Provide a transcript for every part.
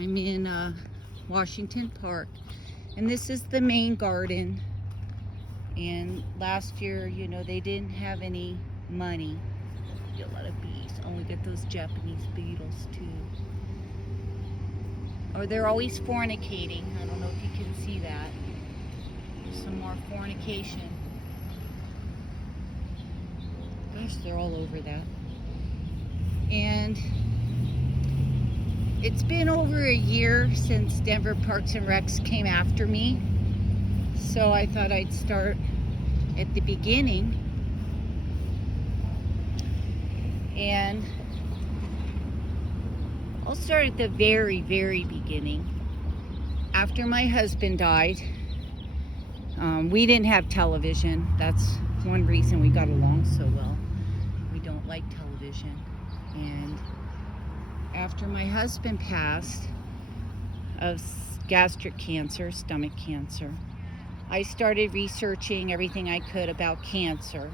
I'm in Washington Park, and this is the main garden. And last year, you know, they didn't have any money. A lot of bees. Oh, we get those Japanese beetles too. Or they're always fornicating. I don't know if you can see that. There's some more fornication. Gosh, they're all over that. And it's been over a year since Denver Parks and Recs came after me. So I thought I'd start at the beginning. And I'll start at the very, very beginning. After my husband died, we didn't have television. That's one reason we got along so well. We don't like television. And after my husband passed of gastric cancer, stomach cancer, I started researching everything I could about cancer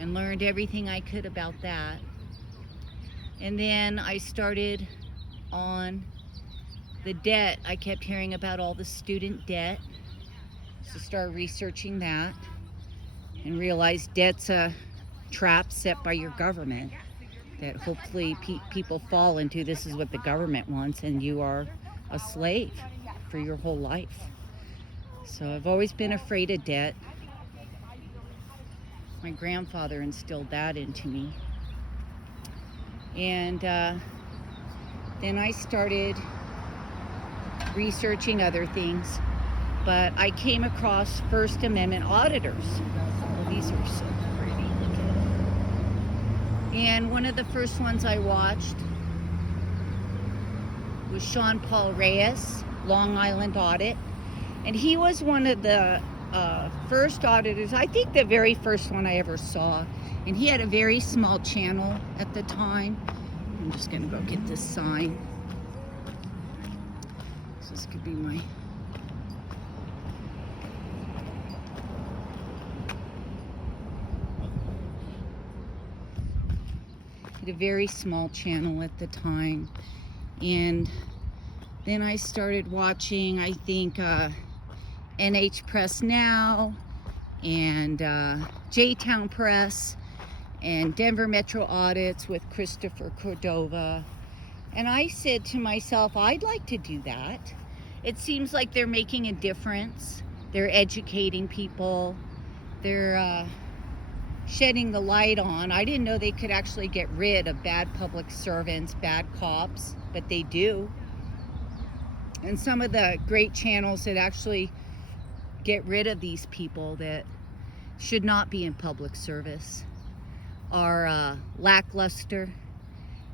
and learned everything I could about that. And then I started on the debt. I kept hearing about all the student debt. So started researching that and realized debt's a trap set by your government that hopefully people fall into. This is what the government wants, and you are a slave for your whole life. So I've always been afraid of debt. My grandfather instilled that into me. And then I started researching other things, but I came across First Amendment auditors. Oh, these are so pretty. Look at them. And one of the first ones I watched was Sean Paul Reyes, Long Island Audit. And he was one of the first auditors, I think the very first one I ever saw. And he had a very small channel at the time. I'm just gonna go get this sign. So this could be my... He had a very small channel at the time. And then I started watching, I think, NH Press Now and J-Town Press and Denver Metro Audits with Christopher Cordova. And I said to myself, I'd like to do that. It seems like they're making a difference. They're educating people. They're shedding the light on. I didn't know they could actually get rid of bad public servants, bad cops, but they do. And some of the great channels that actually get rid of these people that should not be in public service are Lackluster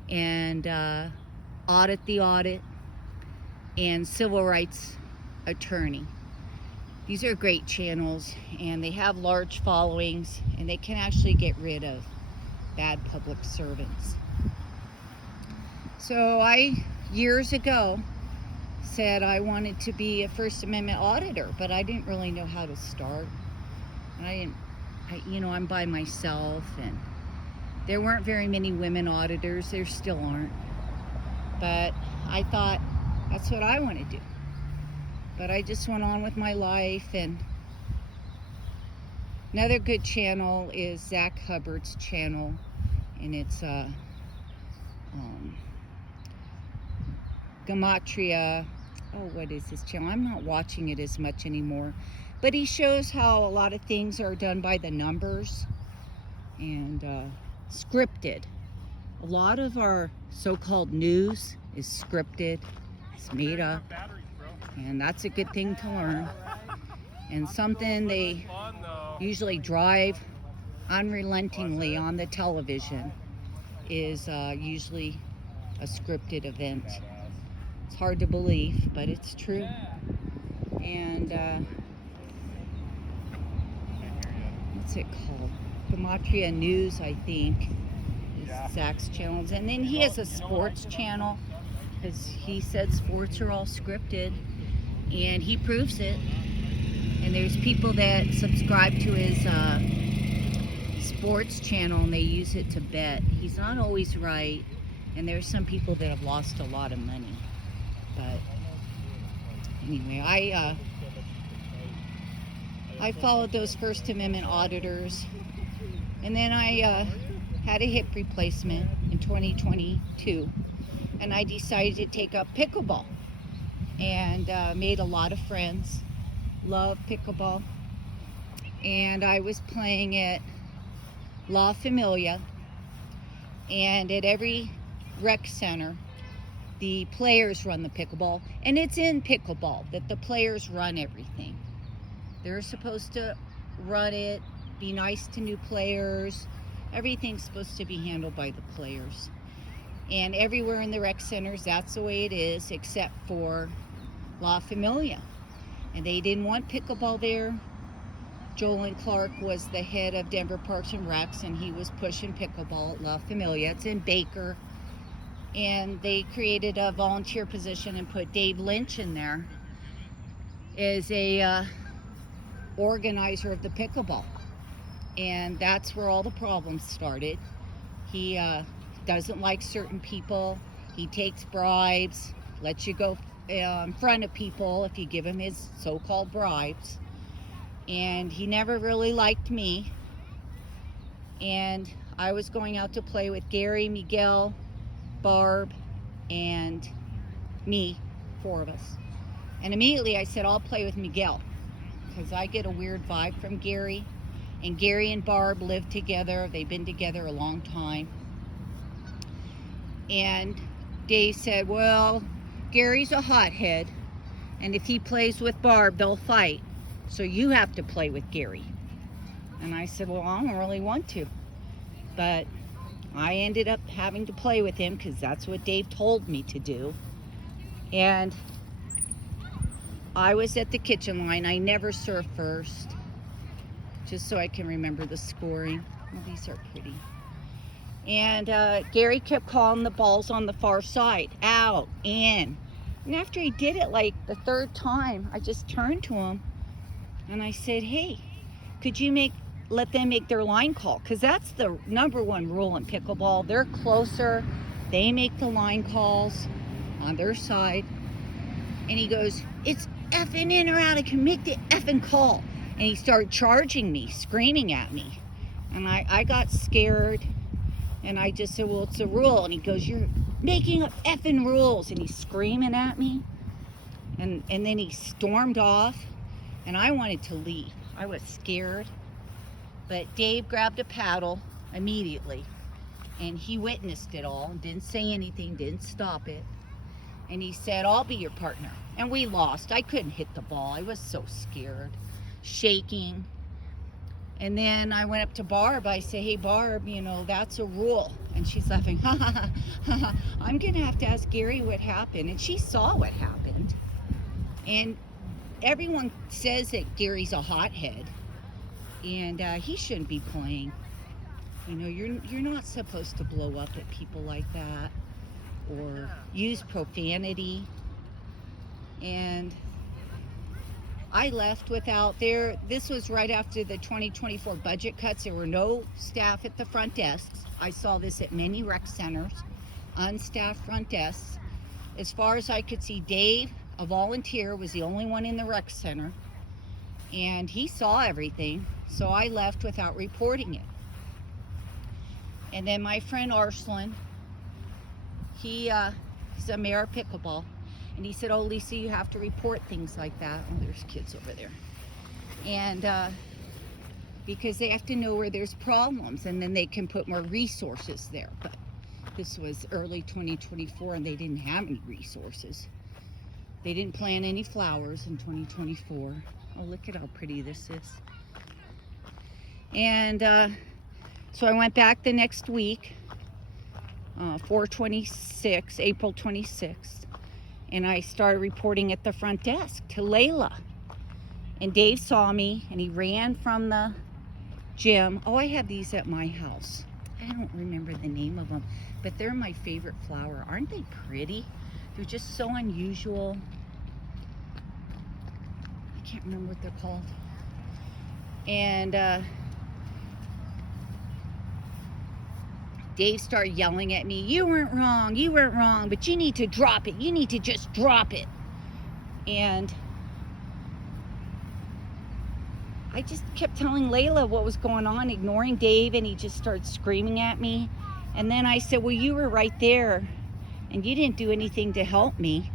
and Audit the Audit and Civil Rights Attorney. These are great channels, and they have large followings, and they can actually get rid of bad public servants. So I, years ago, said I wanted to be a First Amendment auditor, but I didn't really know how to start. And I'm by myself, and there weren't very many women auditors. There still aren't. But I thought, that's what I want to do. But I just went on with my life. And another good channel is Zach Hubbard's channel, and it's Gematria. Oh, what is his channel? I'm not watching it as much anymore. But he shows how a lot of things are done by the numbers and scripted. A lot of our so-called news is scripted. It's made up. And that's a good thing to learn. And something they usually drive unrelentingly on the television is usually a scripted event. It's hard to believe, but it's true. And what's it called? Gematria News, I think, is Zach's channels. And then he has a sports channel, because he said sports are all scripted, and he proves it. And there's people that subscribe to his sports channel, and they use it to bet. He's not always right, and there's some people that have lost a lot of money. But anyway, I followed those First Amendment auditors, and then I had a hip replacement in 2022, and I decided to take up pickleball, and made a lot of friends. Love pickleball, and I was playing at La Familia, and at every rec center the players run the pickleball, and it's in pickleball that the players run everything. They're supposed to run it, be nice to new players. Everything's supposed to be handled by the players. And everywhere in the rec centers, that's the way it is, except for La Familia. And they didn't want pickleball there. Jolon Clark was the head of Denver Parks and Recs, and he was pushing pickleball at La Familia. It's in Baker. And they created a volunteer position and put Dave Lynch in there as a organizer of the pickleball. And that's where all the problems started. He doesn't like certain people. He takes bribes, lets you go in front of people if you give him his so-called bribes. And he never really liked me. And I was going out to play with Gary, Miguel, Barb, and me, 4 of us. And immediately I said, I'll play with Miguel, because I get a weird vibe from Gary. And Gary and Barb live together. They've been together a long time. And Dave said, well, Gary's a hothead, and if he plays with Barb, they'll fight. So you have to play with Gary. And I said, well, I don't really want to. But I ended up having to play with him because that's what Dave told me to do. And I was at the kitchen line. I never serve first, just so I can remember the scoring. Well, these are pretty. And Gary kept calling the balls on the far side, out, in. And after he did it like the 3rd time, I just turned to him and I said, hey, could you let them make their line call? Because that's the #1 rule in pickleball. They're closer. They make the line calls on their side. And he goes, it's effing in or out. I can make the effing call. And he started charging me, screaming at me. And I got scared. And I just said, well, it's a rule. And he goes, you're making up effing rules. And he's screaming at me. And then he stormed off. And I wanted to leave. I was scared. But Dave grabbed a paddle immediately. And he witnessed it all and didn't say anything, didn't stop it. And he said, I'll be your partner. And we lost. I couldn't hit the ball. I was so scared, shaking. And then I went up to Barb. I said, hey, Barb, you know, that's a rule. And she's laughing, ha, ha, ha, ha, ha. I'm going to have to ask Gary what happened. And she saw what happened. And everyone says that Gary's a hothead. And he shouldn't be playing. You know, you're not supposed to blow up at people like that or use profanity. And I left without this was right after the 2024 budget cuts. There were no staff at the front desks. I saw this at many rec centers, unstaffed front desks. As far as I could see, Dave, a volunteer, was the only one in the rec center. And he saw everything, so I left without reporting it. And then my friend Arslan, he's a mayor of pickleball, and he said, oh, Lisa, you have to report things like that. Oh, there's kids over there. And because they have to know where there's problems, and then they can put more resources there. But this was early 2024, and they didn't have any resources. They didn't plant any flowers in 2024. Oh, look at how pretty this is. And so I went back the next week, April 26th, and I started reporting at the front desk to Layla. And Dave saw me, and he ran from the gym. Oh, I have these at my house. I don't remember the name of them, but they're my favorite flower. Aren't they pretty? They're just so unusual. I can't remember what they're called. And Dave started yelling at me, you weren't wrong, but you need to drop it. You need to just drop it. And I just kept telling Layla what was going on, ignoring Dave, and he just started screaming at me. And then I said, well, you were right there, and you didn't do anything to help me,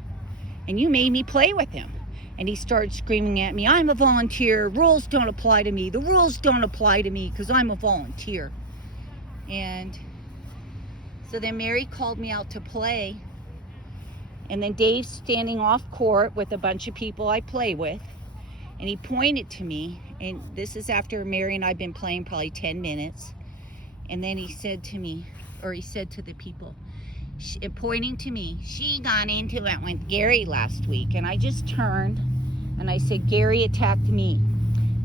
and you made me play with him. And he started screaming at me, I'm a volunteer, rules don't apply to me, the rules don't apply to me because I'm a volunteer. And so then Mary called me out to play, and then Dave's standing off court with a bunch of people I play with, and he pointed to me, and this is after Mary and I've been playing probably 10 minutes, and then he said to me, or he said to the people, pointing to me, she got into it with Gary last week. And I just turned and I said, Gary attacked me.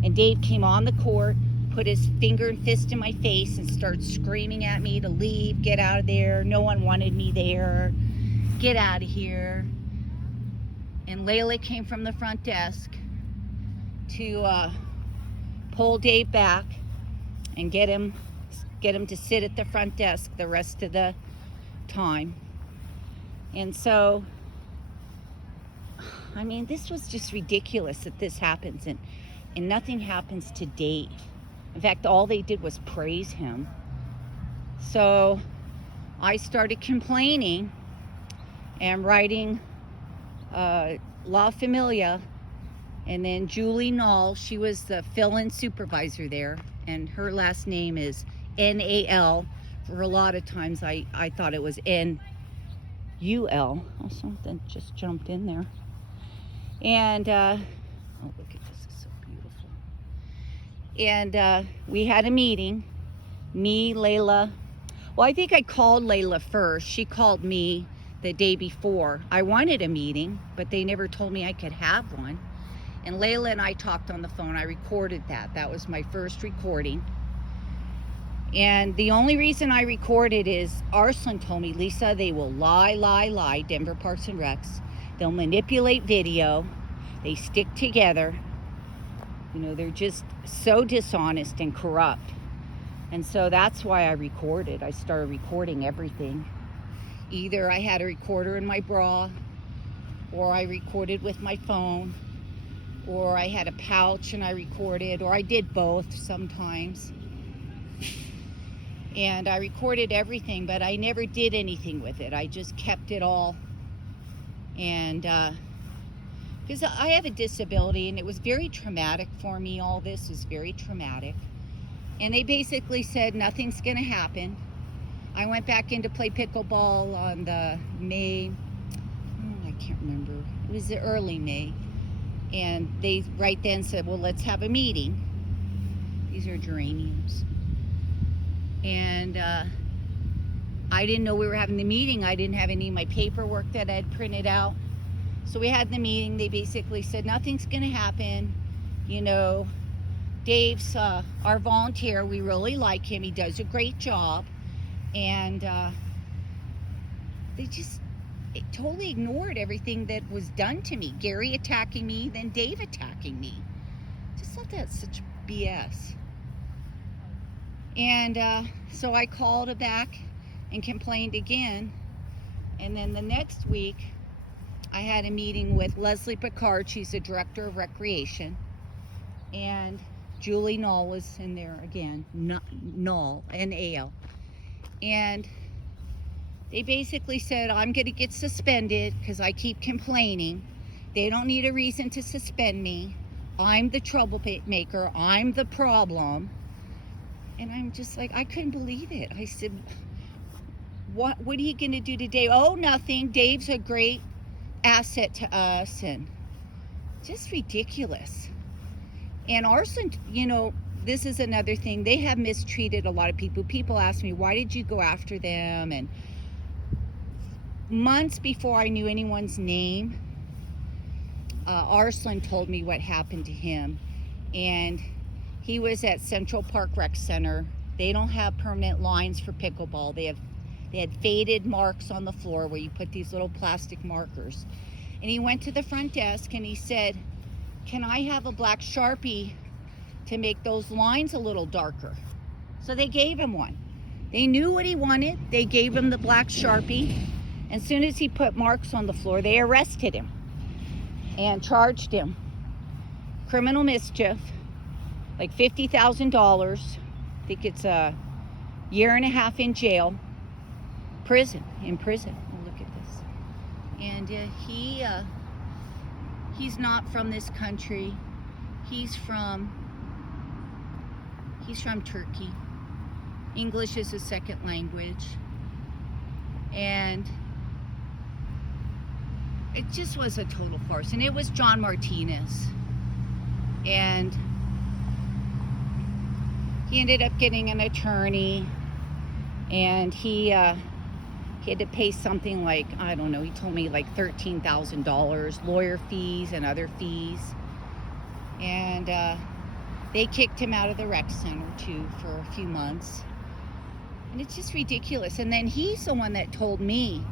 And Dave came on the court, put his finger and fist in my face and started screaming at me to leave, get out of there, no one wanted me there, get out of here. And Layla came from the front desk to pull Dave back and get him to sit at the front desk the rest of the time. And so, I mean, this was just ridiculous that this happens, and nothing happens to Dave. In fact, all they did was praise him. So I started complaining and writing La Familia, and then Julie Knoll, she was the fill-in supervisor there, and her last name is N-A-L. For a lot of times I thought it was N-U-L. Oh, something just jumped in there. And, oh, look at this, it's so beautiful. And we had a meeting, me, Layla. Well, I think I called Layla first. She called me the day before. I wanted a meeting, but they never told me I could have one. And Layla and I talked on the phone. I recorded that. That was my first recording. And the only reason I recorded is Arslan told me, Lisa, they will lie, Denver Parks and Recs. They'll manipulate video. They stick together. You know, they're just so dishonest and corrupt. And so that's why I recorded. I started recording everything. Either I had a recorder in my bra, or I recorded with my phone, or I had a pouch and I recorded, or I did both sometimes. And I recorded everything, but I never did anything with it. I just kept it all. And because I have a disability, and it was very traumatic for me. All this was very traumatic. And they basically said nothing's gonna happen. I went back in to play pickleball on the May, I can't remember. It was the early May. And they right then said, well, let's have a meeting. These are geraniums. And I didn't know we were having the meeting. I didn't have any of my paperwork that I had printed out. So we had the meeting. They basically said, nothing's gonna happen. You know, Dave's our volunteer. We really like him. He does a great job. And they just totally ignored everything that was done to me. Gary attacking me, then Dave attacking me. Just thought that's such BS. And so I called back and complained again. And then the next week, I had a meeting with Leslie Picard. She's the director of recreation. And Julie Knoll was in there again. Knoll, N-A-L. And they basically said, I'm going to get suspended because I keep complaining. They don't need a reason to suspend me. I'm the troublemaker. I'm the problem. And I'm just like, I couldn't believe it. I said, what are you going to do today? Oh, nothing. Dave's a great asset to us. And just ridiculous. And Arslan, you know, this is another thing. They have mistreated a lot of people. People ask me, why did you go after them? And months before I knew anyone's name, Arslan told me what happened to him. And he was at Central Park Rec Center. They don't have permanent lines for pickleball. They had faded marks on the floor where you put these little plastic markers. And he went to the front desk and he said, can I have a black Sharpie to make those lines a little darker? So they gave him one. They knew what he wanted. They gave him the black Sharpie. As soon as he put marks on the floor, they arrested him and charged him criminal mischief, like $50,000. I think it's a 1.5 years in jail, in prison. Oh, look at this. And he's not from this country. He's from Turkey. English is his second language. And it just was a total farce. And it was John Martinez. And he ended up getting an attorney, and he had to pay something like, I don't know, he told me like $13,000, lawyer fees and other fees. And they kicked him out of the rec center too for a few months. And it's just ridiculous. And then he's the one that told me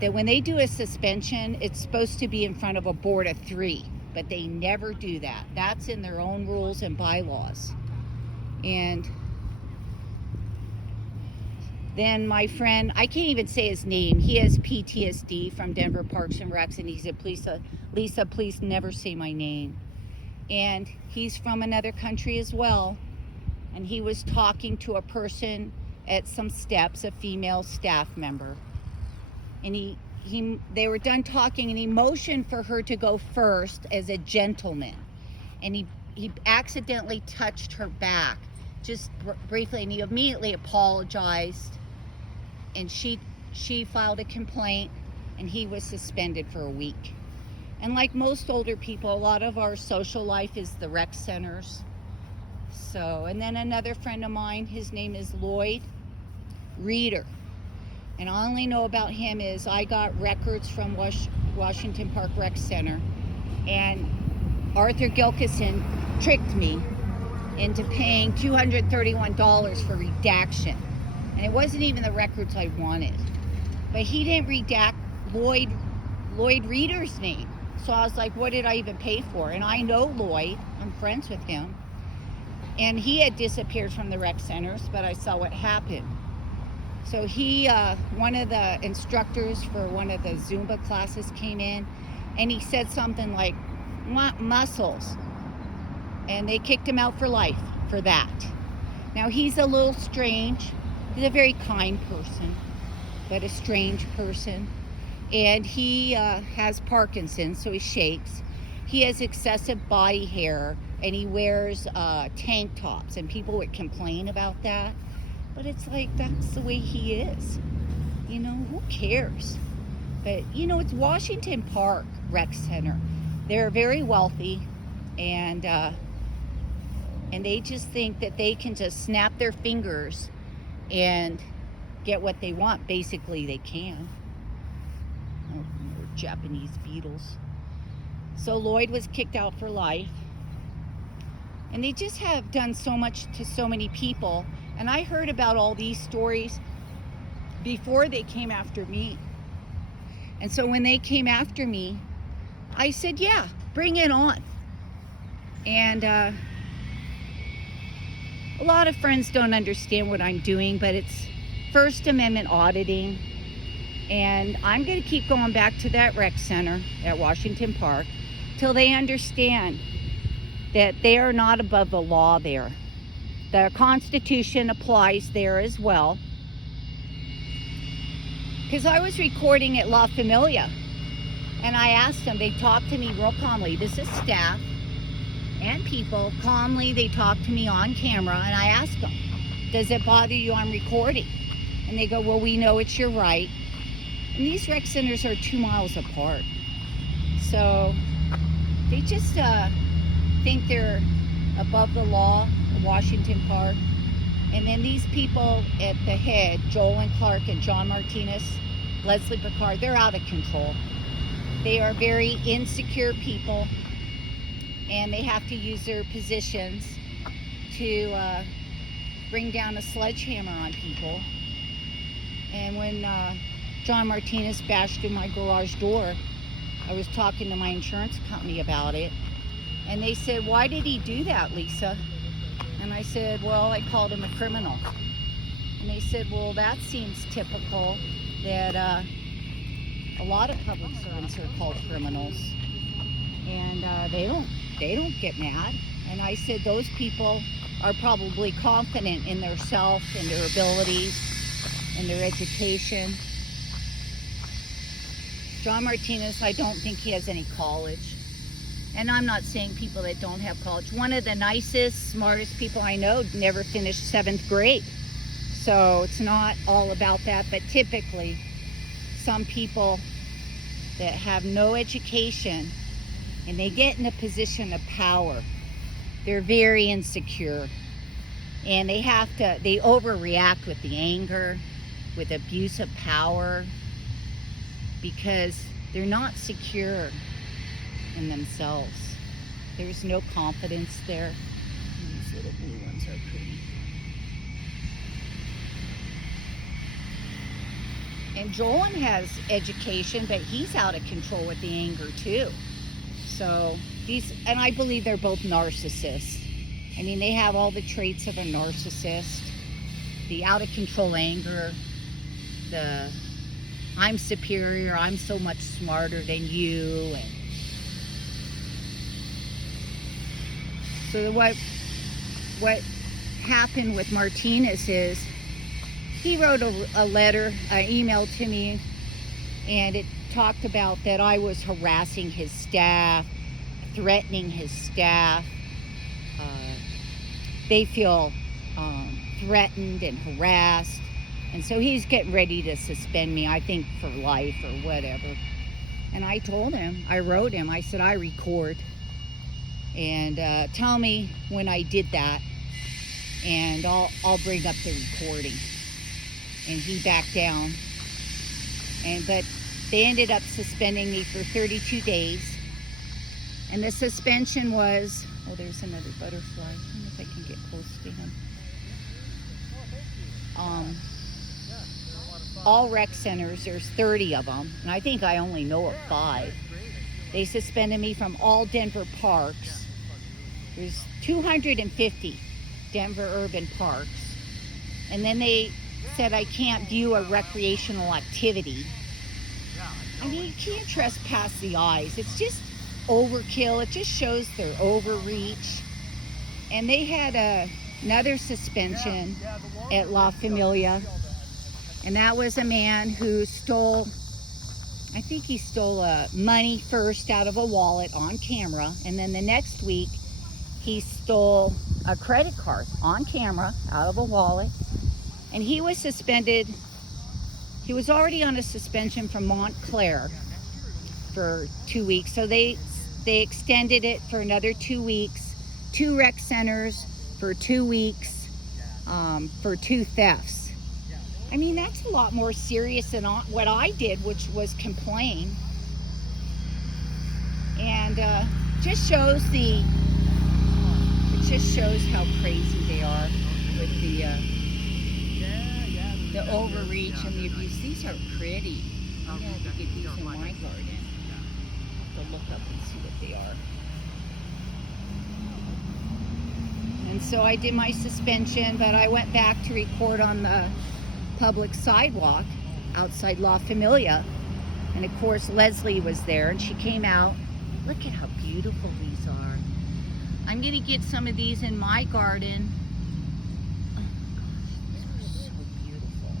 that when they do a suspension, it's supposed to be in front of a board of 3, but they never do that. That's in their own rules and bylaws. And then my friend, I can't even say his name. He has PTSD from Denver Parks and Recs, and he said, Lisa, please never say my name. And he's from another country as well. And he was talking to a person at some steps, a female staff member. And they were done talking, and he motioned for her to go first as a gentleman. And he accidentally touched her back, just briefly, and he immediately apologized. And she filed a complaint, and he was suspended for a week. And like most older people, a lot of our social life is the rec centers. So, and then another friend of mine, his name is Lloyd Reeder. And I only know about him is I got records from Washington Park Rec Center, and Arthur Gilkison tricked me into paying $231 for redaction. And it wasn't even the records I wanted. But he didn't redact Lloyd Reeder's name. So I was like, what did I even pay for? And I know Lloyd, I'm friends with him. And he had disappeared from the rec centers, but I saw what happened. So one of the instructors for one of the Zumba classes came in, and he said something like, muscles. And they kicked him out for life for that. Now he's a little strange. He's a very kind person, but a strange person. And he has Parkinson's, so he shakes. He has excessive body hair, and he wears tank tops, and people would complain about that. But it's like, that's the way he is. You know, who cares? But, you know, it's Washington Park Rec Center. They're very wealthy, and they just think that they can just snap their fingers and get what they want. Basically, they can. Oh, Japanese beetles. So Lloyd was kicked out for life. And they just have done so much to so many people. And I heard about all these stories before they came after me. And so when they came after me, I said, yeah, bring it on. And a lot of friends don't understand what I'm doing, but it's First Amendment auditing. And I'm going to keep going back to that rec center at Washington Park till they understand that they are not above the law there. The Constitution applies there as well. Because I was recording at La Familia, and I asked them, they talked to me real calmly. This is staff and people. Calmly, they talked to me on camera, and I asked them, does it bother you I'm recording? And they go, well, we know it's your right. And these rec centers are 2 miles apart. So they just think they're above the law, Washington Park. And then these people at the head, Jolon Clark and John Martinez, Leslie Picard, they're out of control. They are very insecure people, and they have to use their positions to bring down a sledgehammer on people. And when John Martinez bashed in my garage door, I was talking to my insurance company about it, and they said, why did he do that, Lisa? And I said, well, I called him a criminal. And they said, well, that seems typical, that a lot of public servants are called criminals, and they don't get mad. And I said, those people are probably confident in their self and their abilities and their education. John Martinez, I don't think he has any college. And I'm not saying people that don't have college. One of the nicest, smartest people I know never finished 7th grade. So it's not all about that, but typically some people that have no education and they get in a position of power, they're very insecure, and they overreact with the anger, with abuse of power, because they're not secure in themselves. There's no confidence there. These little blue ones are pretty. And Jolon has education, but he's out of control with the anger too. So and I believe they're both narcissists. I mean, they have all the traits of a narcissist. The out of control anger, the I'm superior, I'm so much smarter than you. And so what happened with Martinez is he wrote a letter, an email to me, and it talked about that I was harassing his staff, threatening his staff. They feel threatened and harassed, and so he's getting ready to suspend me, I think for life or whatever. And I told him, I wrote him, I said, I record, and tell me when I did that, and I'll bring up the recording. And he backed down, but they ended up suspending me for 32 days. And the suspension was, oh, there's another butterfly. I don't know if I can get close to him. All rec centers, there's 30 of them, and I think I only know of 5. They suspended me from all Denver parks. There's 250 Denver urban parks. And then they said I can't view a recreational activity. I mean, you can't trespass the eyes. It's just overkill. It just shows their overreach. And they had another suspension at La Familia, and that was a man who stole, I think he stole money first out of a wallet on camera, and then the next week he stole a credit card on camera out of a wallet. And he was suspended. He was already on a suspension from Montclair for 2 weeks. So they extended it for another 2 weeks, 2 rec centers for 2 weeks, for 2 thefts. I mean, that's a lot more serious than what I did, which was complain. And just shows how crazy they are with the overreach and the abuse. These are pretty. I'm gonna have to get these in my garden. I'll have to look up and see what they are. And so I did my suspension, but I went back to record on the public sidewalk outside La Familia. And of course, Leslie was there, and she came out. Look at how beautiful these are. I'm gonna get some of these in my garden. Oh my gosh, these are so beautiful.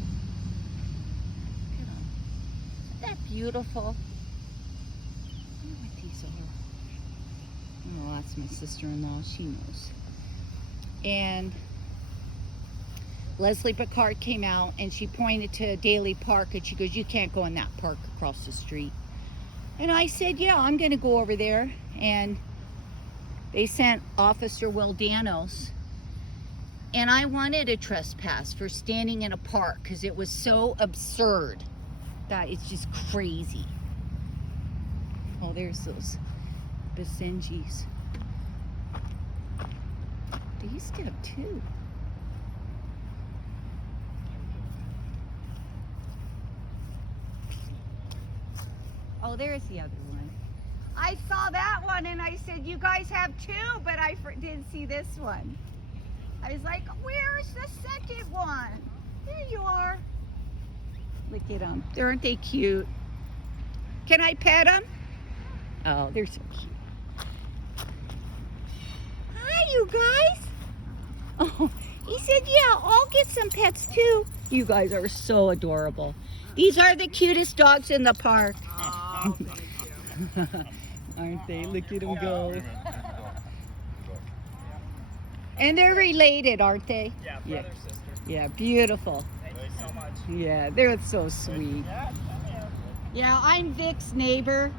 Look at them. Isn't that beautiful? I don't know what these are. Oh, that's my sister-in-law, she knows. And Leslie Picard came out and she pointed to Daly Park and she goes, you can't go in that park across the street. And I said, yeah, I'm gonna go over there. And they sent Officer Will Danos, and I wanted a trespass for standing in a park because it was so absurd. That it's just crazy. Oh, there's those Basenjis. They used to have 2. Oh, there's the other one. I saw that one and I said, you guys have 2, but I didn't see this one. I was like, where's the second one? There you are. Look at them. Aren't they cute? Can I pet them? Oh, they're so cute. Hi, you guys. Oh, he said, yeah, I'll get some pets too. You guys are so adorable. These are the cutest dogs in the park. Oh, thank you. Aren't they? Look at them go. And they're related, aren't they? Yeah, brother, sister. Yeah, beautiful. Thank you so much. Yeah, they're so sweet. Yeah, Yeah, I'm Vic's neighbor.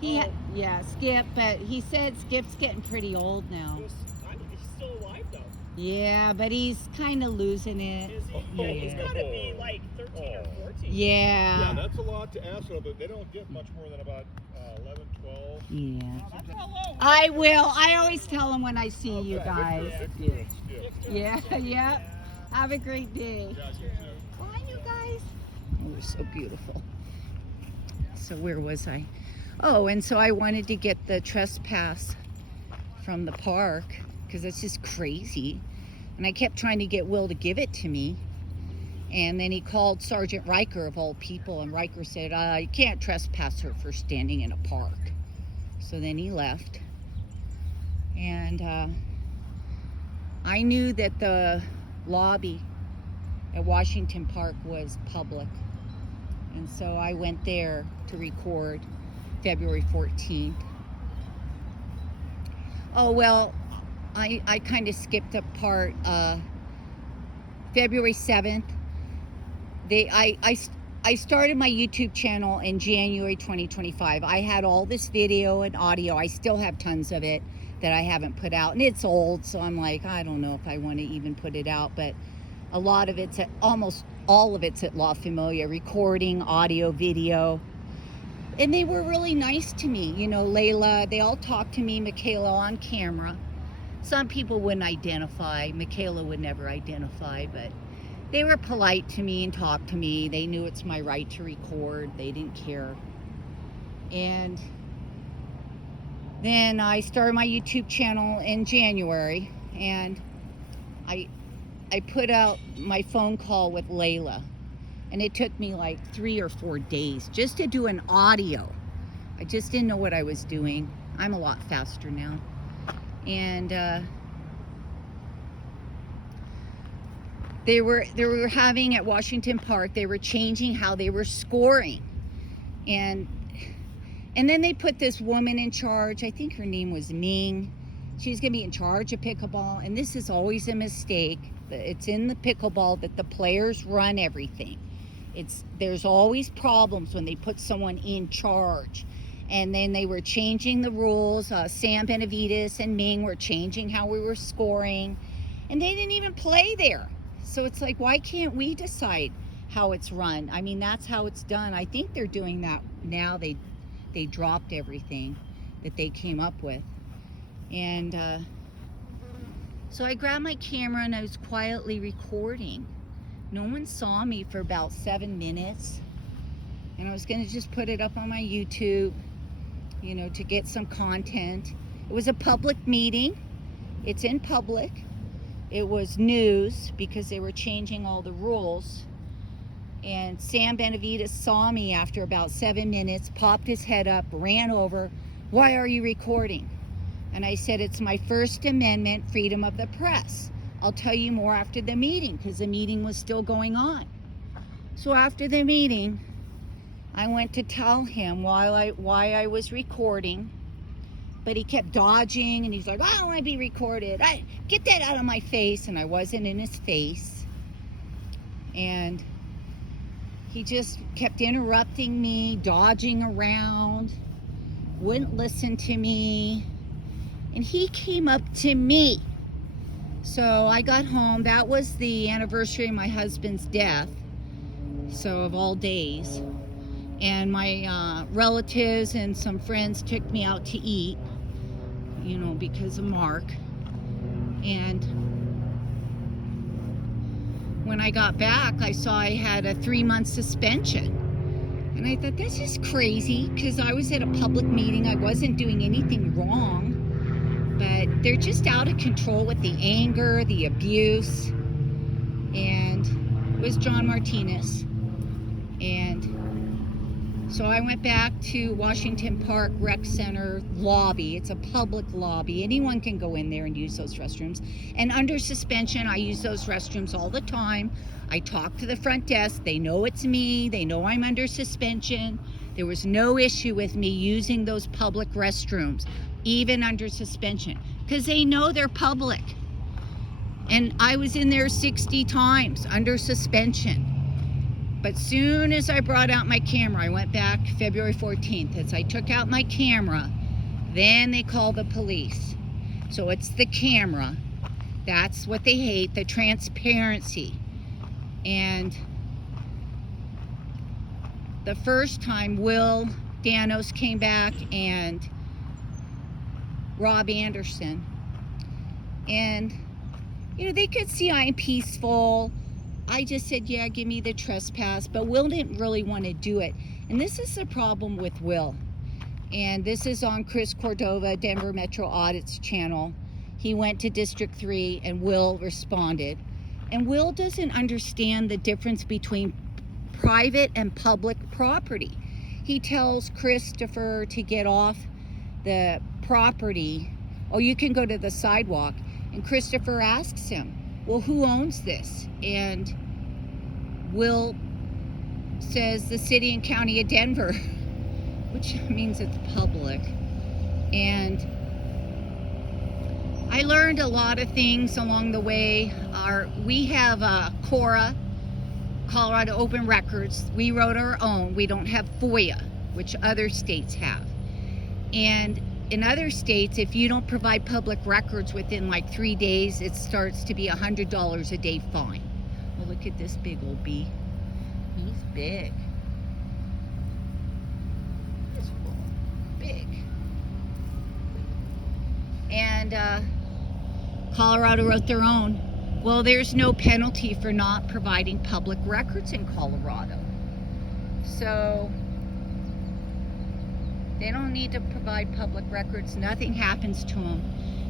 Yeah, Skip, but he said Skip's getting pretty old now. he's still alive though. Yeah, but he's kind of losing it. Is he? Yeah, he's got to be like 13 or 14. Yeah. Yeah, that's a lot to ask for, but they don't get much more than about 11, 12. Yeah. That's how low. I will. I always tell him when I see you guys. Good. Yeah, yeah. Have a great day. Yeah, you too. Bye, you guys. Oh, they're so beautiful. So where was I? Oh, and so I wanted to get the trespass from the park because it's just crazy. And I kept trying to get Will to give it to me. And then he called Sergeant Riker of all people, and Riker said, you can't trespass her for standing in a park. So then he left. And I knew that the lobby at Washington Park was public. And so I went there to record February 14th. Oh, well, I kind of skipped a part. February 7th, I started my YouTube channel in January 2025. I had all this video and audio. I still have tons of it that I haven't put out, and it's old, so I'm like, I don't know if I want to even put it out, but a lot of it's almost all of it's at La Familia, recording, audio, video. And they were really nice to me. You know, Layla, they all talked to me, Michaela on camera. Some people wouldn't identify. Michaela would never identify, but they were polite to me and talked to me. They knew it's my right to record. They didn't care. And then I started my YouTube channel in January, and I put out my phone call with Layla. And it took me like 3 or 4 days just to do an audio. I just didn't know what I was doing. I'm a lot faster now. And they were having at Washington Park, they were changing how they were scoring. And then they put this woman in charge. I think her name was Ming. She was gonna be in charge of pickleball. And this is always a mistake. It's in the pickleball that the players run everything. There's always problems when they put someone in charge. And then they were changing the rules. Sam Benavides and Ming were changing how we were scoring. And they didn't even play there. So it's like, why can't we decide how it's run? I mean, that's how it's done. I think they're doing that now. They dropped everything that they came up with. And so I grabbed my camera and I was quietly recording. No one saw me for about 7 minutes. And I was gonna just put it up on my YouTube, you know, to get some content. It was a public meeting. It's in public. It was news because they were changing all the rules. And Sam Benavides saw me after about 7 minutes, popped his head up, ran over. Why are you recording? And I said, it's my First Amendment, freedom of the press. I'll tell you more after the meeting, because the meeting was still going on. So after the meeting, I went to tell him why I was recording, but he kept dodging, and he's like, I don't want to be recorded. Get that out of my face. And I wasn't in his face. And he just kept interrupting me, dodging around, wouldn't listen to me. And he came up to me. So I got home. That was the anniversary of my husband's death. So of all days. And my relatives and some friends took me out to eat, you know, because of Mark. And when I got back, I saw I had a 3-month suspension. And I thought, that's just crazy, because I was at a public meeting. I wasn't doing anything wrong. But they're just out of control with the anger, the abuse. And was John Martinez. And so I went back to Washington Park Rec Center lobby. It's a public lobby. Anyone can go in there and use those restrooms. And under suspension, I use those restrooms all the time. I talk to the front desk. They know it's me. They know I'm under suspension. There was no issue with me using those public restrooms, even under suspension, because they know they're public. And I was in there 60 times under suspension. But soon as I brought out my camera, I went back February 14th. As I took out my camera, then they called the police. So it's the camera. That's what they hate, the transparency. And the first time, Will Danos came back and Rob Anderson. And, you know, they could see I'm peaceful. I just said, yeah, give me the trespass, but Will didn't really want to do it. And this is the problem with Will. And this is on Chris Cordova, Denver Metro Audits channel. He went to District 3 and Will responded. And Will doesn't understand the difference between private and public property. He tells Christopher to get off the property. Oh, you can go to the sidewalk. And Christopher asks him, well, who owns this? And Will says the city and county of Denver, which means it's public. And I learned a lot of things along the way. We have CORA, Colorado Open Records. We wrote our own. We don't have FOIA, which other states have. And in other states, if you don't provide public records within like 3 days, it starts to be $100 a day fine. Well, look at this big old bee. He's big. He's big. And Colorado wrote their own. Well, there's no penalty for not providing public records in Colorado. So they don't need to provide public records. Nothing happens to them.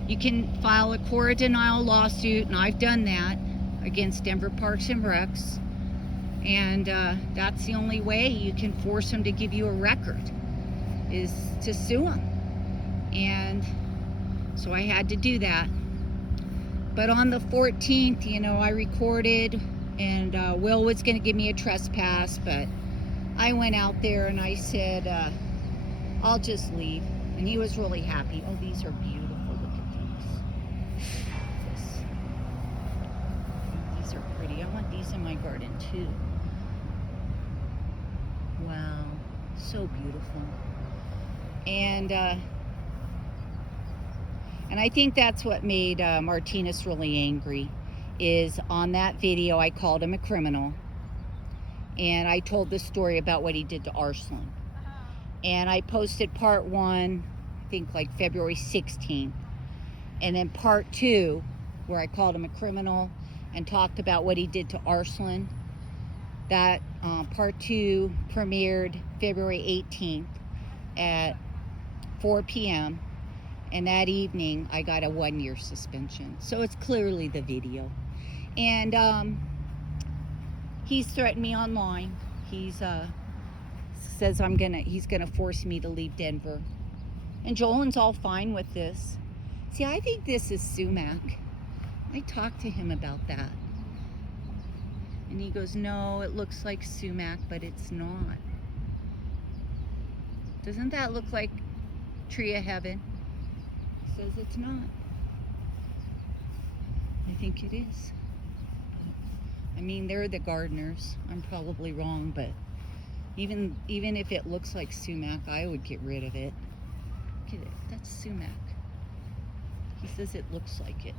You can file a CORA denial lawsuit, and I've done that, against Denver Parks and Recs. And that's the only way you can force them to give you a record, is to sue them. And so I had to do that. But on the 14th, you know, I recorded, and Will was going to give me a trespass, but I went out there and I said, I'll just leave. And he was really happy. Oh, these are beautiful. Look at these. These are pretty. I want these in my garden too. Wow, so beautiful. And I think that's what made Martinez really angry, is on that video I called him a criminal, and I told the story about what he did to Arslan. And I posted part 1, I think like February 16th, and then part 2, where I called him a criminal and talked about what he did to Arslan. That part 2 premiered February 18th at 4 p.m. And that evening, I got a 1-year suspension. So it's clearly the video. And he's threatened me online. He's says he's gonna force me to leave Denver. And Jolon's all fine with this. See, I think this is sumac. I talked to him about that. And he goes, no, it looks like sumac, but it's not. Doesn't that look like tree of heaven? Says it's not. I think it is. I mean, they're the gardeners. I'm probably wrong, but even if it looks like sumac, I would get rid of it. Look at it. That's sumac. He says it looks like it.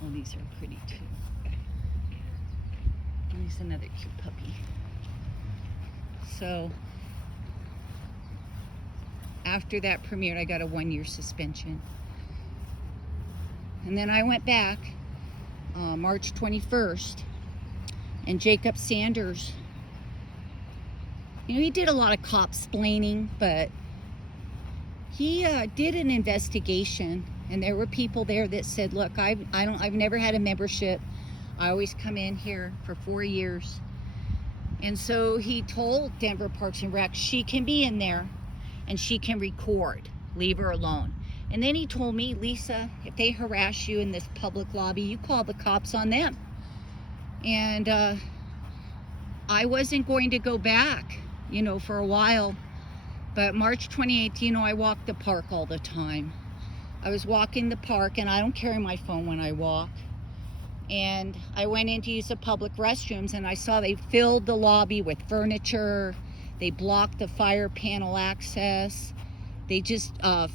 Oh, these are pretty too. Here's another cute puppy. So after that premiered, I got a 1-year suspension. And then I went back March 21st, and Jacob Sanders, you know, he did a lot of cop-splaining, but he did an investigation, and there were people there that said, look, I've never had a membership. I always come in here for 4 years. And so he told Denver Parks and Rec she can be in there and she can record. Leave her alone. And then he told me, Lisa, if they harass you in this public lobby, you call the cops on them. And I wasn't going to go back, you know, for a while. But March 28th, you know, I walk the park all the time. I was walking the park, and I don't carry my phone when I walk. And I went in to use the public restrooms, and I saw they filled the lobby with furniture. They blocked the fire panel access. They just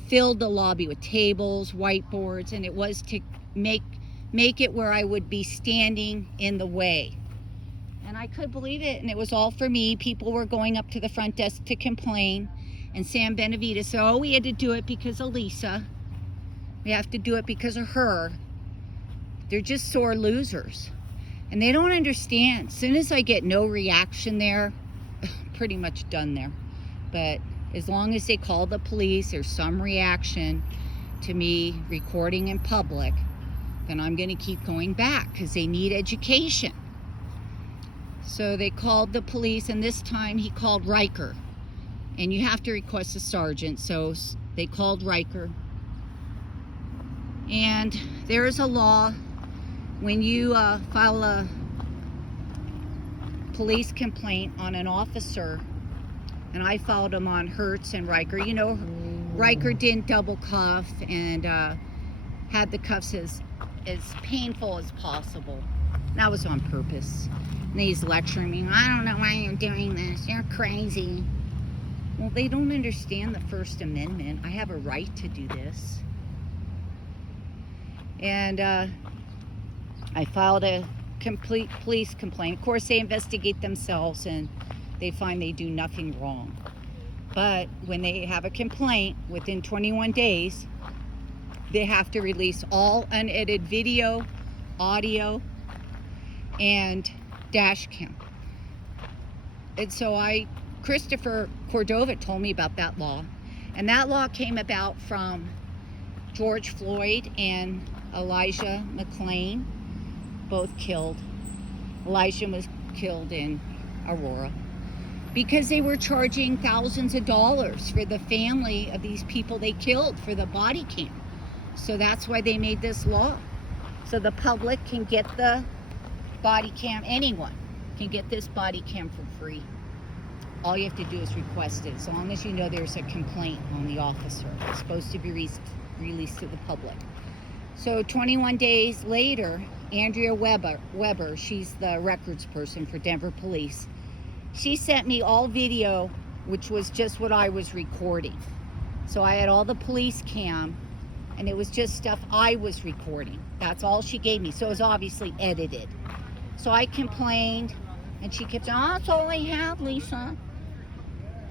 filled the lobby with tables, whiteboards, and it was to make it where I would be standing in the way. And I couldn't believe it, and it was all for me. People were going up to the front desk to complain, and Sam Benavides said, oh, we had to do it because of Lisa. We have to do it because of her. They're just sore losers. And they don't understand. As soon as I get no reaction there, pretty much done there. But as long as they call the police or some reaction to me recording in public, then I'm going to keep going back because they need education. So they called the police, and this time he called Riker. And you have to request a sergeant, so they called Riker. And there is a law when you file a police complaint on an officer, and I filed them on Hertz and Riker. You know, Riker didn't double cuff and had the cuffs as painful as possible. That was on purpose. And he's lecturing me, I don't know why you're doing this, you're crazy. Well, they don't understand the First Amendment. I have a right to do this. And I filed a complete police complaint. Of course, they investigate themselves and they find they do nothing wrong. But when they have a complaint, within 21 days, they have to release all unedited video, audio, and dash cam. And so Christopher Cordova told me about that law. And that law came about from George Floyd and Elijah McClain, both killed. Elijah was killed in Aurora because they were charging thousands of dollars for the family of these people they killed for the body cam. So that's why they made this law. So the public can get the body cam, anyone can get this body cam for free. All you have to do is request it, as long as you know there's a complaint on the officer. It's supposed to be released to the public. So 21 days later, Andrea Weber, she's the records person for Denver Police, she sent me all video, which was just what I was recording. So I had all the police cam, and it was just stuff I was recording. That's all she gave me. So it was obviously edited. So I complained, and she kept saying, oh, that's all I have, Lisa.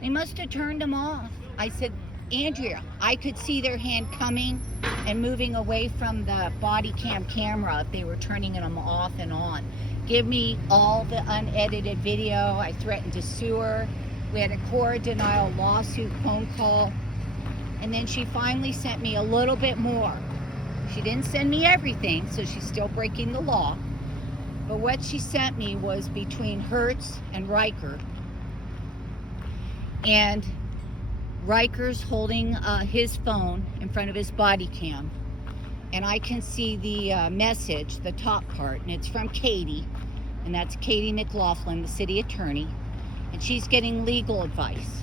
They must have turned them off. I said, Andrea, I could see their hand coming and moving away from the body cam camera if they were turning them off and on. Give me all the unedited video. I threatened to sue her. We had a core denial lawsuit phone call. And then she finally sent me a little bit more. She didn't send me everything, so she's still breaking the law. But what she sent me was between Hertz and Riker. And Riker's holding his phone in front of his body cam. And I can see the message, the top part, and it's from Katie. And that's Katie McLoughlin, the city attorney. And she's getting legal advice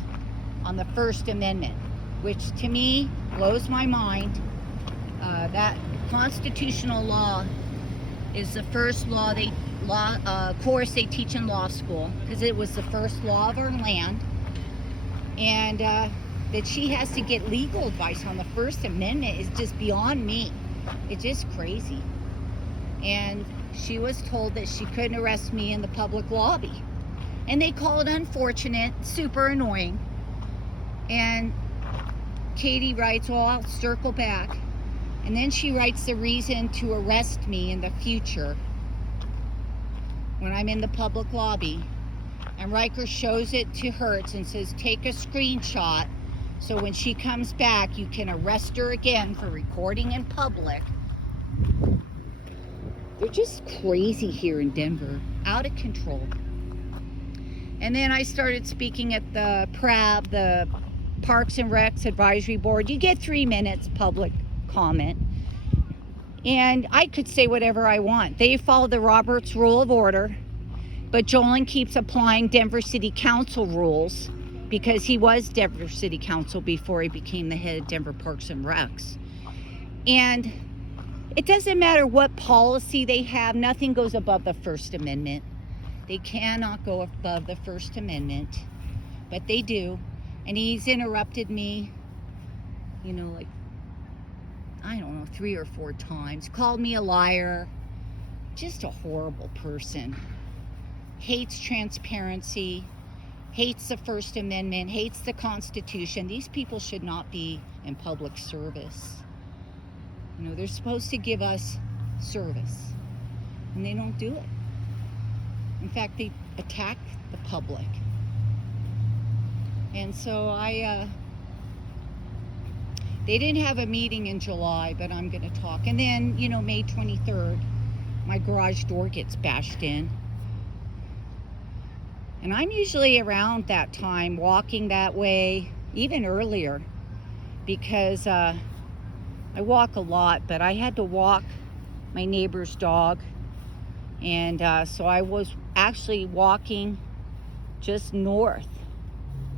on the First Amendment, which to me blows my mind. That constitutional law is the first course they teach in law school, because it was the first law of our land. And that she has to get legal advice on the First Amendment is just beyond me. It's just crazy. And she was told that she couldn't arrest me in the public lobby. And they call it unfortunate, super annoying. And Katie writes, well, I'll circle back. And then she writes the reason to arrest me in the future when I'm in the public lobby. And Riker shows it to Hertz and says, take a screenshot so when she comes back, you can arrest her again for recording in public. They're just crazy here in Denver, out of control. And then I started speaking at the PRAB, the Parks and Recs Advisory Board. You get 3 minutes public comment. And I could say whatever I want. They follow the Roberts Rule of Order, but Jolon keeps applying Denver City Council rules because he was Denver City Council before he became the head of Denver Parks and Recs. And it doesn't matter what policy they have, nothing goes above the First Amendment. They cannot go above the First Amendment, but they do. And he's interrupted me, you know, like, I don't know, 3 or 4 times. Called me a liar. Just a horrible person. Hates transparency, hates the First Amendment, hates the Constitution. These people should not be in public service. You know, they're supposed to give us service, and they don't do it. In fact, they attack the public. And so they didn't have a meeting in July, but I'm going to talk. And then, you know, May 23rd, my garage door gets bashed in. And I'm usually around that time, walking that way, even earlier, because I walk a lot, but I had to walk my neighbor's dog. And so I was actually walking just north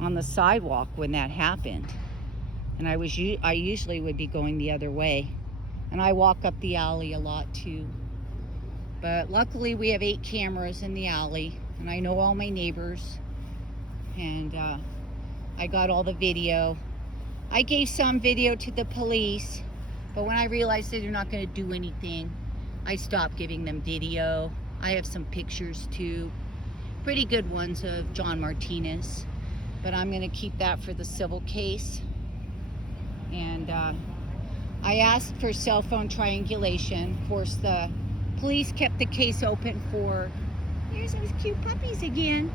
on the sidewalk when that happened. And I usually would be going the other way. And I walk up the alley a lot too. But luckily we have 8 cameras in the alley, and I know all my neighbors, and I got all the video. I gave some video to the police, but when I realized that they're not going to do anything, I stopped giving them video. I have some pictures too, pretty good ones of John Martinez, but I'm going to keep that for the civil case. And I asked for cell phone triangulation. Of course, the police kept the case open for, here's those cute puppies again.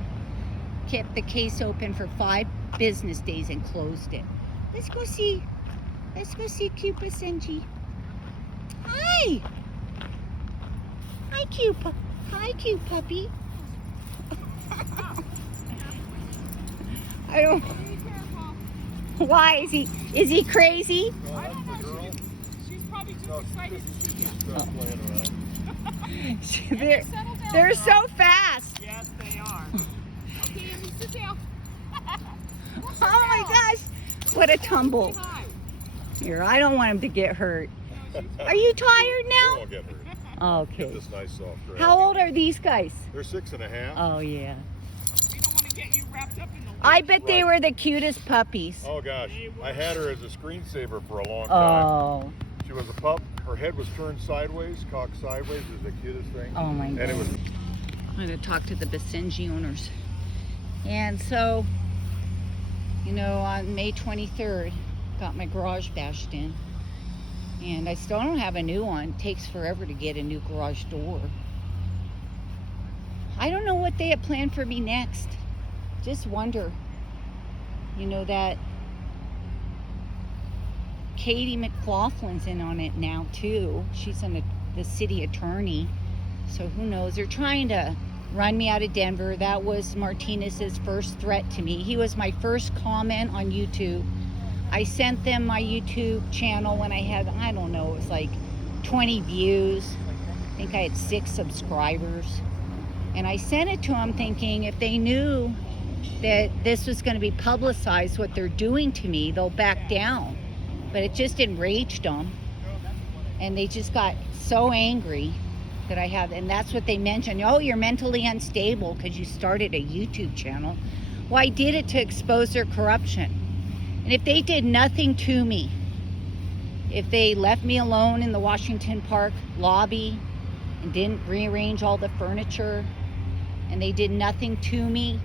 Kept the case open for 5 business days and closed it. Let's go see cute Basenji. Hi! Hi, cute puppy. I don't. Why is he crazy? No, I don't that's the know. girl. She's probably just No, excited to see you. playing around. They're so fast. Yes, they are. Okay, Amy, sit down. Oh my gosh! What a tumble. Say hi. Here, I don't want him to get hurt. No, she's Are you tired They now? won't get hurt. Okay. Get this nice soft grass. How old are these guys? They're 6.5. Oh yeah. We don't want to get you wrapped up in the I bet they were the cutest puppies. Oh gosh, I had her as a screensaver for a long time. Oh. She was a pup. Her head was turned sideways, cocked sideways. It was the cutest thing. Oh my And God. it was. I'm going to talk to the Basenji owners. And so, you know, on May 23rd, got my garage bashed in. And I still don't have a new one. It takes forever to get a new garage door. I don't know what they have planned for me next. Just wonder, you know, that Katie McLaughlin's in on it now too. She's the city attorney. So who knows? They're trying to run me out of Denver. That was Martinez's first threat to me. He was my first comment on YouTube. I sent them my YouTube channel when I had, I don't know, it was like 20 views. I think I had 6 subscribers. And I sent it to them thinking if they knew that this was going to be publicized, what they're doing to me, they'll back down. But it just enraged them. And they just got so angry that I have, and that's what they mentioned. Oh, you're mentally unstable because you started a YouTube channel. Well, I did it to expose their corruption. And if they did nothing to me, if they left me alone in the Washington Park lobby and didn't rearrange all the furniture, and they did nothing to me,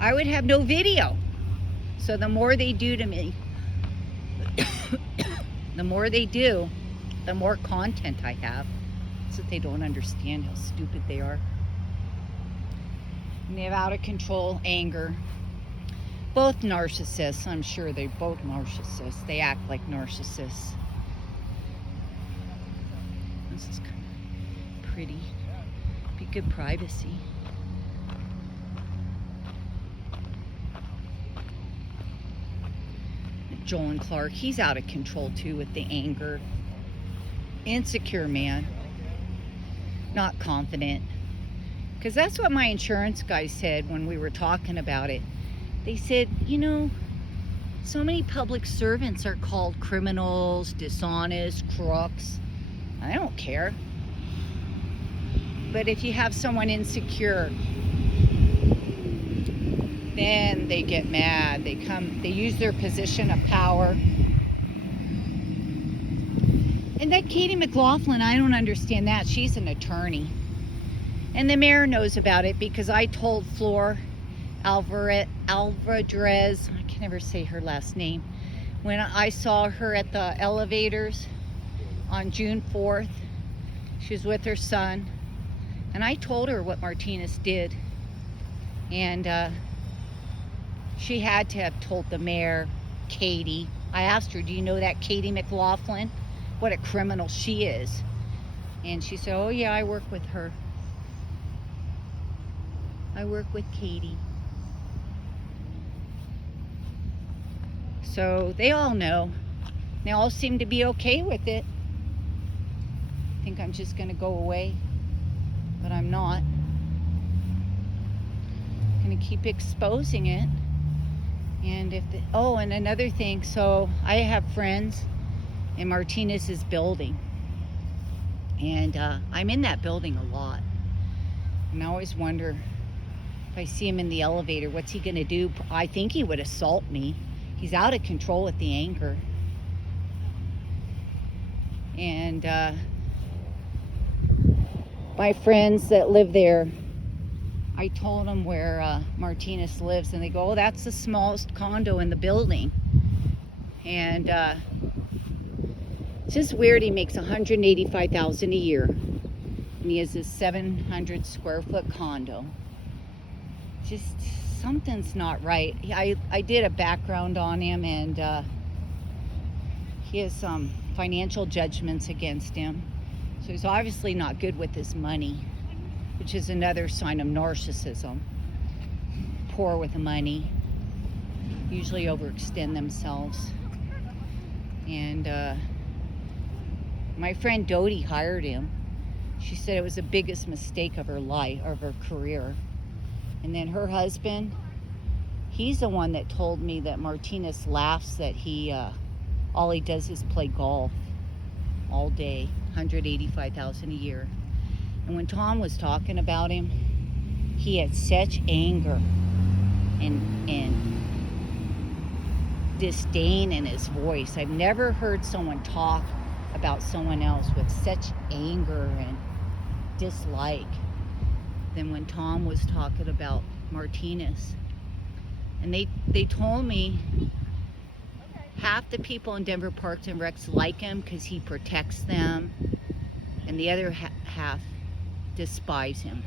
I would have no video. So the more they do to me, the more they do, the more content I have. So they don't understand how stupid they are. And they have out of control anger. Both narcissists, I'm sure they're both narcissists. They act like narcissists. pretty. Be good privacy. Jolon Clark, he's out of control too with the anger. Insecure man. Not confident. Because that's what my insurance guy said when we were talking about it. They said, you know, so many public servants are called criminals, dishonest, crooks. I don't care. But if you have someone insecure, then they get mad. They use their position of power. And that Katie McLoughlin, I don't understand that. She's an attorney. And the mayor knows about it because I told Flor Alvarez, I can never say her last name, when I saw her at the elevators on June 4th. She was with her son. And I told her what Martinez did. And she had to have told the mayor, Katie. I asked her, do you know that Katie McLoughlin? What a criminal she is. And she said, oh yeah, I work with her. I work with Katie. So they all know. They all seem to be okay with it. I think I'm just gonna go away, but I'm not. I'm gonna keep exposing it. And and another thing, so I have friends in Martinez's building. And I'm in that building a lot. And I always wonder, if I see him in the elevator, what's he gonna do? I think he would assault me. He's out of control with the anger. And my friends that live there, I told them where Martinez lives, and they go, oh, that's the smallest condo in the building. And it's just weird. He makes $185,000 a year, and he has this 700 square foot condo. Just something's not right. I did a background on him, and he has some financial judgments against him. So he's obviously not good with his money, which is another sign of narcissism. Poor with money, usually overextend themselves. And my friend Dodie hired him. She said it was the biggest mistake of her life, of her career. And then her husband, he's the one that told me that Martinez laughs that all he does is play golf all day, $185,000 a year. And when Tom was talking about him, he had such anger and disdain in his voice. I've never heard someone talk about someone else with such anger and dislike than when Tom was talking about Martinez. And they told me half the people in Denver Parks and Recs like him because he protects them, and the other half despise him.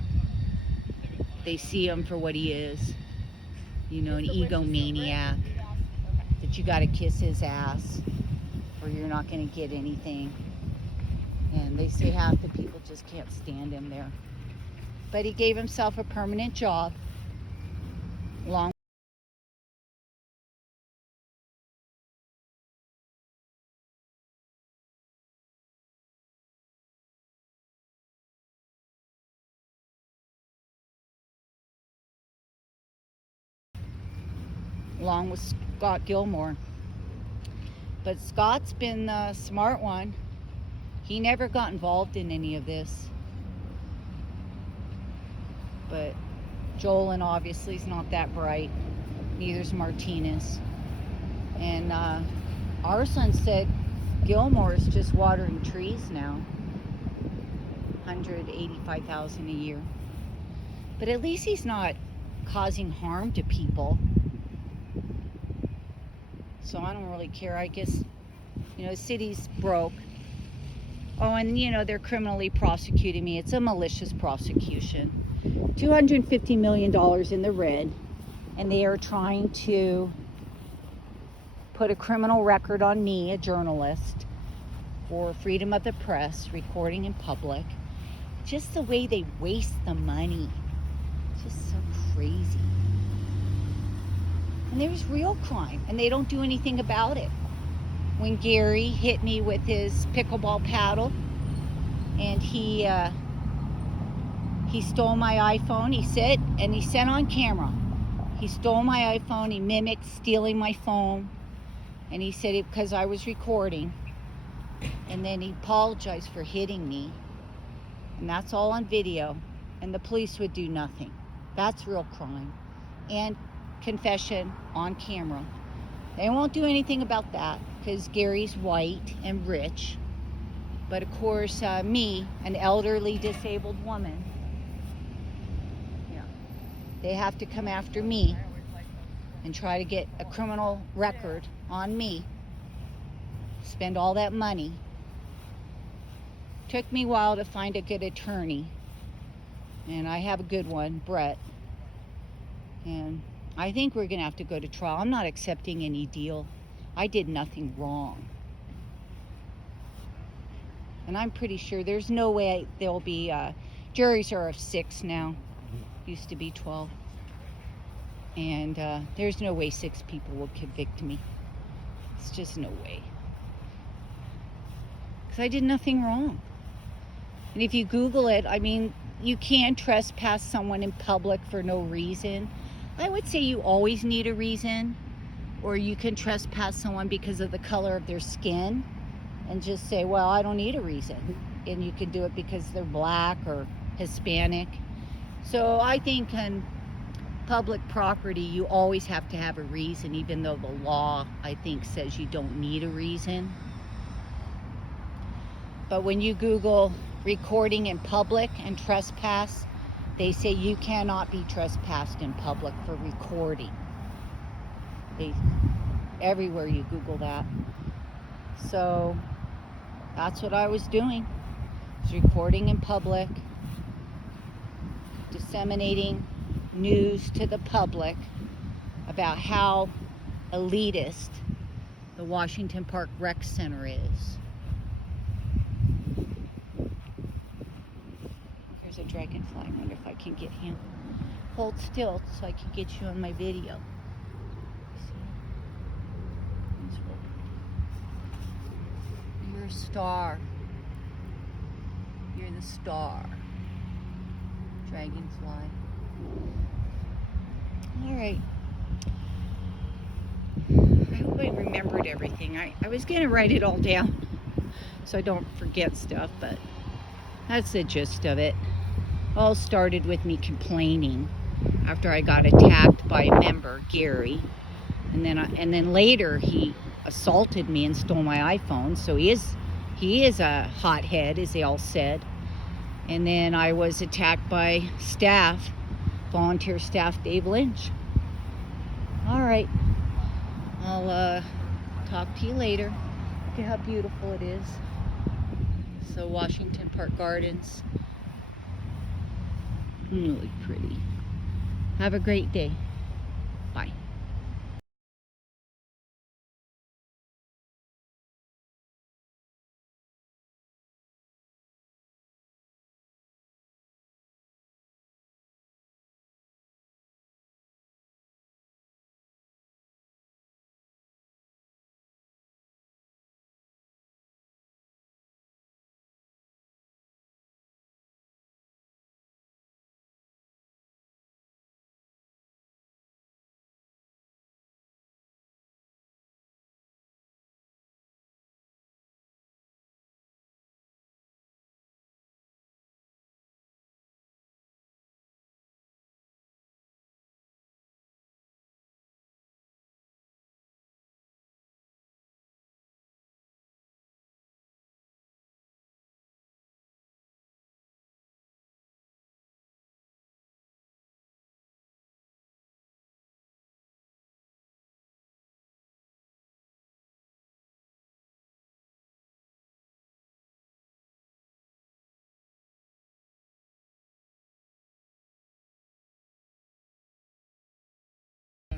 They see him for what he is, you know, an egomaniac, that you got to kiss his ass or you're not going to get anything. And they say half the people just can't stand him there. But he gave himself a permanent job, along with Scott Gilmore. But Scott's been the smart one. He never got involved in any of this. But Jolon obviously is not that bright. Neither's Martinez. And our son said Gilmore's just watering trees now. $185,000 a year. But at least he's not causing harm to people. So I don't really care. I guess, you know, the city's broke. Oh, and you know, they're criminally prosecuting me. It's a malicious prosecution. $250 million in the red. And they are trying to put a criminal record on me, a journalist, for freedom of the press, recording in public. just the way they waste the money. It's just so crazy. And there's real crime, and they don't do anything about it. When Gary hit me with his pickleball paddle, and he stole my iPhone, he said, and he sent on camera. He stole my iPhone, he mimicked stealing my phone, and he said it because I was recording. And then he apologized for hitting me. And that's all on video. And the police would do nothing. That's real crime. And confession on camera. They won't do anything about that because Gary's white and rich. But of course, me, an elderly disabled woman, they have to come after me and try to get a criminal record on me. Spend all that money. Took me a while to find a good attorney. And I have a good one, Brett. And I think we're going to have to go to trial. I'm not accepting any deal. I did nothing wrong. And I'm pretty sure there's no way there'll be, juries are of 6 now. Used to be 12. And there's no way 6 people will convict me. It's just no way. Because I did nothing wrong. And if you Google it, I mean, you can trespass someone in public for no reason. I would say you always need a reason. Or you can trespass someone because of the color of their skin and just say, well, I don't need a reason. And you can do it because they're black or Hispanic. So I think on public property, you always have to have a reason, even though the law, I think, says you don't need a reason. But when you Google recording in public and trespass, they say you cannot be trespassed in public for recording. Everywhere you Google that. So that's what I was doing. I was recording in public, disseminating news to the public about how elitist the Washington Park Rec Center is. There's a dragonfly. I wonder if I can get him. Hold still so I can get you on my video. You're a star. You're the star. Dragonfly. All right. I hope I remembered everything. I was going to write it all down so I don't forget stuff, but that's the gist of it. All started with me complaining after I got attacked by a member, Gary, and then later he assaulted me and stole my iPhone. So he is a hothead, as they all said. And then I was attacked by staff, volunteer staff, Dave Lynch. All right, I'll talk to you later. Look at how beautiful it is. So Washington Park Gardens, really pretty. Have a great day. Bye.